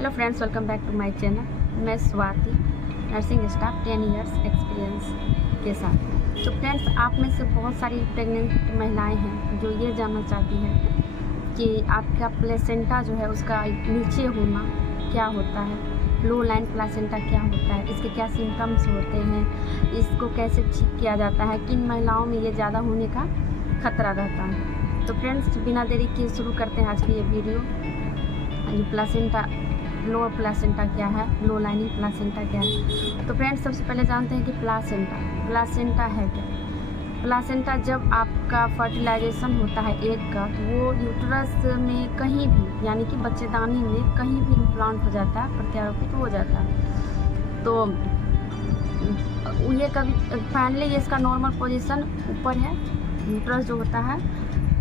Hello friends, welcome back to my channel. मैं Swati, nursing staff 10 years experience के साथ। तो फ्रेंड्स, आप में से बहुत सारी प्रेग्नेंट महिलाएं हैं जो ये जानना चाहती हैं कि आपका प्लेसेंटा जो है उसका नीचे होना क्या होता है, लो लाइन प्लेसेंटा क्या होता है, इसके क्या सिम्टम्स होते हैं, इसको कैसे ठीक किया जाता है, किन महिलाओं में ये ज़्यादा होने का खतरा रहता है। तो फ्रेंड्स, बिना देरी के शुरू करते हैं आज की ये वीडियो। ये प्लेसेंटा, लोअर प्लेसेंटा क्या है, लो लाइनिंग प्लेसेंटा क्या है। तो फ्रेंड्स, सबसे पहले जानते हैं कि प्लेसेंटा है क्या। प्लेसेंटा जब आपका फर्टिलाइजेशन होता है एग का, तो वो यूट्रस में कहीं भी, यानी कि बच्चेदानी में कहीं भी इम्प्लांट हो जाता है, प्रत्यारोपित हो जाता है। तो ये कभी फाइनली इसका नॉर्मल पोजीशन ऊपर है, यूट्रस जो होता है,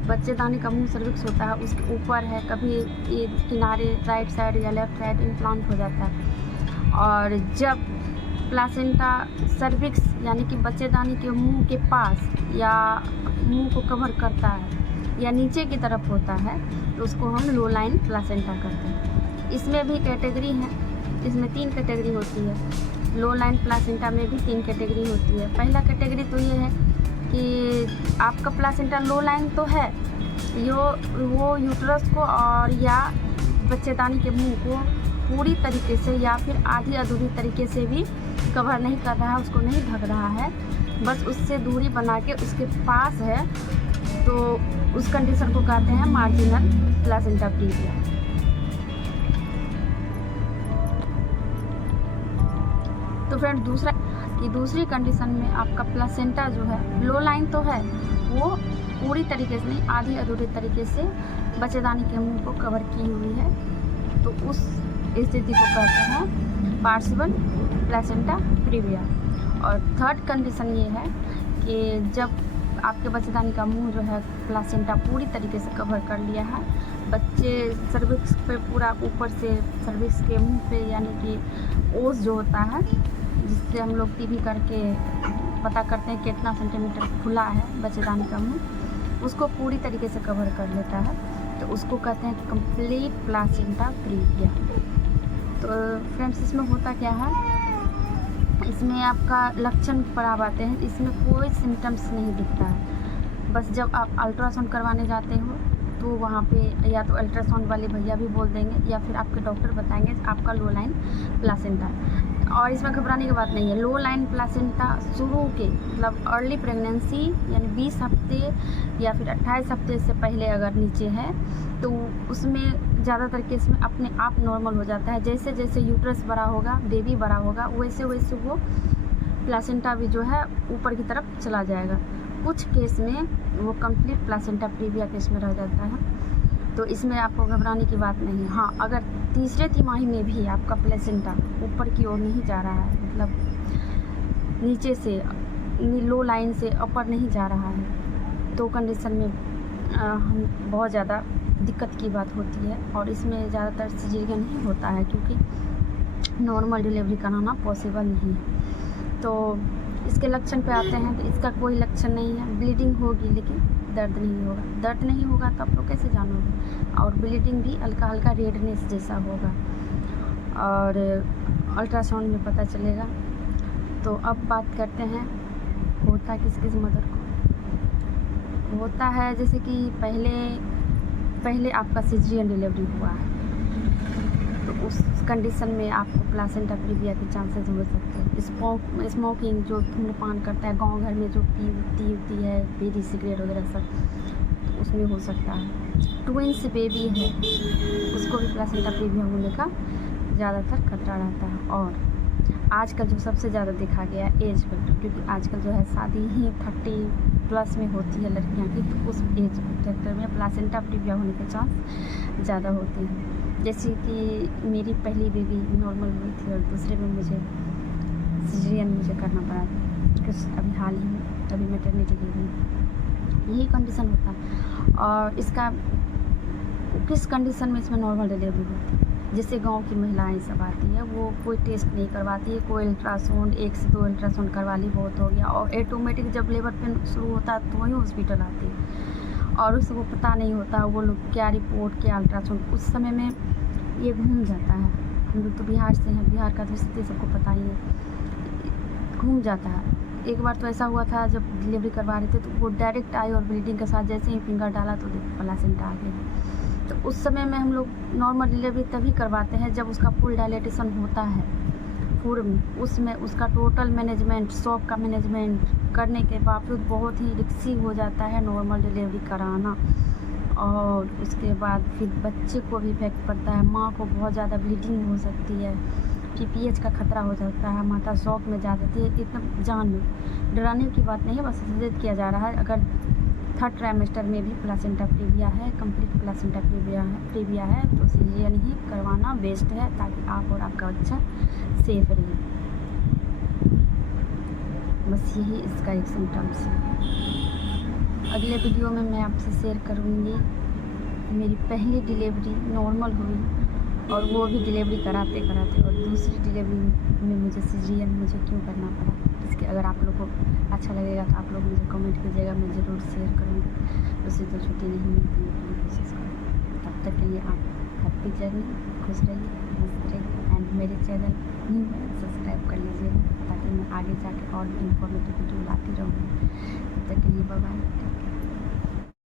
बच्चेदानी का मुंह सर्विक्स होता है उसके ऊपर है, कभी ये किनारे राइट साइड या लेफ्ट साइड इम्प्लांट हो जाता है। और जब प्लेसेंटा सर्विक्स यानी कि बच्चेदानी के मुंह के पास या मुंह को कवर करता है या नीचे की तरफ होता है, तो उसको हम लो लाइन प्लेसेंटा करते हैं। इसमें भी कैटेगरी है, इसमें 3 कैटेगरी होती है। लो लाइन प्लेसेंटा में भी 3 कैटेगरी होती है। पहला कैटेगरी तो ये है कि आपका प्लेसेंटा लो लाइन तो है, वो यूट्रस को और या बच्चेदानी के मुंह को पूरी तरीके से या फिर आधी अधूरी तरीके से भी कवर नहीं कर रहा है, उसको नहीं ढक रहा है, बस उससे दूरी बना के उसके पास है, तो उस कंडीशन को कहते हैं मार्जिनल प्लेसेंटा प्रीविया। तो फ्रेंड, दूसरी कंडीशन में आपका प्लेसेंटा जो है लो लाइन तो है, वो पूरी तरीके से नहीं, आधी अधूरी तरीके से बच्चेदानी के मुंह को कवर की हुई है, तो उस स्थिति को कहते हैं पार्शियल प्लेसेंटा प्रीविया। और थर्ड कंडीशन ये है कि जब आपके बच्चेदानी का मुंह जो है प्लेसेंटा पूरी तरीके से कवर कर लिया है, बच्चे सर्विक्स पे पूरा ऊपर से सर्विक्स के मुंह पे, यानी कि ओस जो होता है जिससे हम लोग टीवी करके पता करते हैं कितना सेंटीमीटर खुला है बच्चेदानी का मुंह, उसको पूरी तरीके से कवर कर लेता है, तो उसको कहते हैं कंप्लीट प्लेसेंटा प्रीविया। तो फ्रेंड्स, इसमें होता क्या है, इसमें आपका लक्षण पर आप आते हैं, इसमें कोई सिम्टम्स नहीं दिखता है। बस जब आप अल्ट्रासाउंड करवाने जाते हो तो वहाँ पे या तो अल्ट्रासाउंड वाले भैया भी बोल देंगे या फिर आपके डॉक्टर बताएंगे आपका लो लाइन प्लेसेंटा है। और इसमें घबराने की बात नहीं है। लो लाइन प्लेसेंटा शुरू के मतलब अर्ली प्रेगनेंसी यानी 20 हफ्ते या फिर 28 हफ्ते से पहले अगर नीचे है, तो उसमें ज़्यादातर केस में अपने आप नॉर्मल हो जाता है। जैसे जैसे यूट्रस बड़ा होगा, बेबी बड़ा होगा, वैसे वैसे वो प्लेसेंटा भी जो है ऊपर की तरफ चला जाएगा। कुछ केस में वो कंप्लीट प्लेसेंटा प्रीविया केस में रह जाता है, तो इसमें आपको घबराने की बात नहीं है। हाँ, अगर तीसरे तिमाही में भी आपका प्लेसेंटा ऊपर की ओर नहीं जा रहा है, मतलब नीचे से लो लाइन से ऊपर नहीं जा रहा है, तो कंडीशन में हम बहुत ज़्यादा दिक्कत की बात होती है। और इसमें ज़्यादातर सिजेरियन ही होता है, क्योंकि नॉर्मल डिलीवरी कराना पॉसिबल नहीं है। तो इसके लक्षण पे आते हैं, तो इसका कोई लक्षण नहीं है। ब्लीडिंग होगी लेकिन दर्द नहीं होगा। दर्द नहीं होगा तो आप लोग कैसे जानोगे। और ब्लीडिंग भी हल्का हल्का रेडनेस जैसा होगा, और अल्ट्रासाउंड में पता चलेगा। तो अब बात करते हैं होता किस किस मदर को होता है। जैसे कि पहले आपका सिजेरियन डिलीवरी हुआ है, तो उस कंडीशन में आपको प्लेसेंटा प्रीविया के चांसेस हो सकते हैं। स्मोकिंग जो धूम्रपान करता है, गांव घर में जो पीती है बीड़ी सिगरेट वगैरह सब, तो उसमें हो सकता है। ट्विंस बेबी है, उसको भी प्लेसेंटा प्रीविया होने का ज़्यादातर खतरा रहता है। और आजकल जो सबसे ज़्यादा देखा गया है एज फैक्टर, क्योंकि आजकल जो है शादी ही 30+ में होती है लड़कियाँ की, तो उस एज फैक्टर में प्लेसेंटा प्रीविया होने के चांस ज़्यादा होते हैं। जैसे कि मेरी पहली बेबी नॉर्मल हुई थी और दूसरे में मुझे सिजेरियन करना पड़ा था, अभी हाल ही में, अभी मैटरनिटी लीव में। यही कंडीशन होता है। और इसका किस कंडीशन में इसमें नॉर्मल डिलीवरी होती है, जैसे गांव की महिलाएं सब आती है, वो कोई टेस्ट नहीं करवाती है, कोई अल्ट्रासाउंड 1 से 2 अल्ट्रासाउंड करवा ली, बहुत हो गया। और ऑटोमेटिक जब लेबर पेन शुरू होता है तो वही हॉस्पिटल आती है, और उसको पता नहीं होता वो लोग क्या रिपोर्ट क्या अल्ट्रासाउंड, उस समय में ये घूम जाता है। हम लोग तो बिहार से हैं, बिहार का तो स्थिति सबको पता ही है, घूम जाता है। एक बार तो ऐसा हुआ था जब डिलीवरी करवा रहे थे तो वो डायरेक्ट आई और ब्लीडिंग के साथ जैसे ही फिंगर डाला तो प्लासेंटा आ गया। तो उस समय में हम लोग नॉर्मल डिलीवरी तभी करवाते हैं जब उसका फुल डायलेटेशन होता है पूर्व में, उसमें उसका टोटल मैनेजमेंट, शॉक का मैनेजमेंट करने के बावजूद बहुत ही रिस्की हो जाता है नॉर्मल डिलीवरी कराना। और उसके बाद फिर बच्चे को भी इफेक्ट पड़ता है, माँ को बहुत ज़्यादा ब्लीडिंग हो सकती है, PPH का खतरा हो जाता है, माता शॉक में जा जाती है। एकदम जान लो, डराने की बात नहीं है, बस सजेस्ट किया जा रहा है। अगर थर्ड ट्राइमेस्टर में भी प्लासेंटा प्रीविया है, कंप्लीट प्लासेंटा प्रीविया है तो सीजरियन ही करवाना बेस्ट है, ताकि आप और आपका बच्चा सेफ रहे। बस यही इसका एक सिम्टम्स है। अगले वीडियो में मैं आपसे शेयर करूँगी मेरी पहली डिलीवरी नॉर्मल हुई और वो भी डिलीवरी कराते कराते, और दूसरी डिलीवरी में मुझे सीजरियन मुझे क्यों करना पड़ा। इसके अगर आप लोग को अच्छा लगेगा तो आप लोग मुझे कमेंट कीजिएगा, मैं ज़रूर शेयर करूँगी। उससे तो छुट्टी नहीं मिलती है, पूरी कोशिश करूँ। तब तक के लिए आप हैप्पी जर्नी, खुश रहिए, मस्त रहिए। एंड मेरे चैनल न्यू है, सब्सक्राइब कर लीजिएगा ताकि मैं आगे जाके और भी इंफॉर्मेटिव वीडियो लाती रहूँगी। तब तक के लिए बाय बाय।